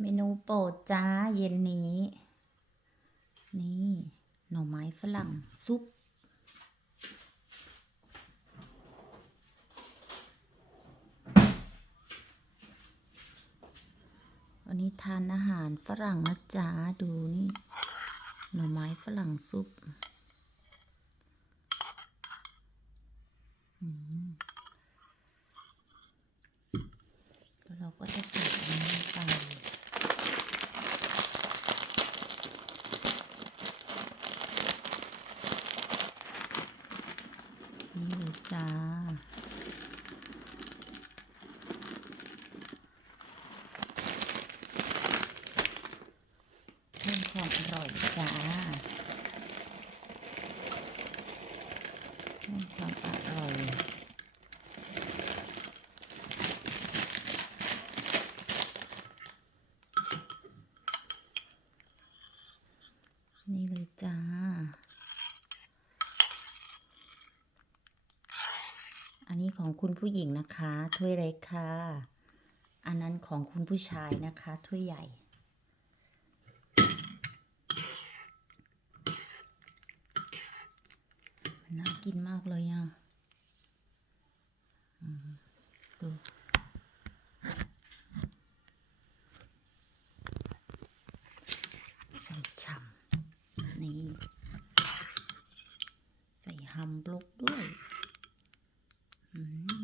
เมนูโปรดจ้าเย็นนี้ นี่หน่อไม้ฝรั่งซุป วันนี้ทานอาหารฝรั่งนะจ๊ะดูนี่ หน่อไม้ฝรั่งซุปแล้วเราก็จะใส่อันนี้ลงไปนี่เลย จ้าเพิ่มความอร่อยจ้าเพิ่มความอร่อยนี่เลยจ้า อันนี้ของคุณผู้หญิงนะคะ ถ้วยเล็กค่ะ อันนั้นของคุณผู้ชายนะคะ ถ้วยใหญ่มันน่ากินมากเลยอะดูฉ่ำๆนี่ ใส่ฮัมบลุกด้วย Mm-hmm.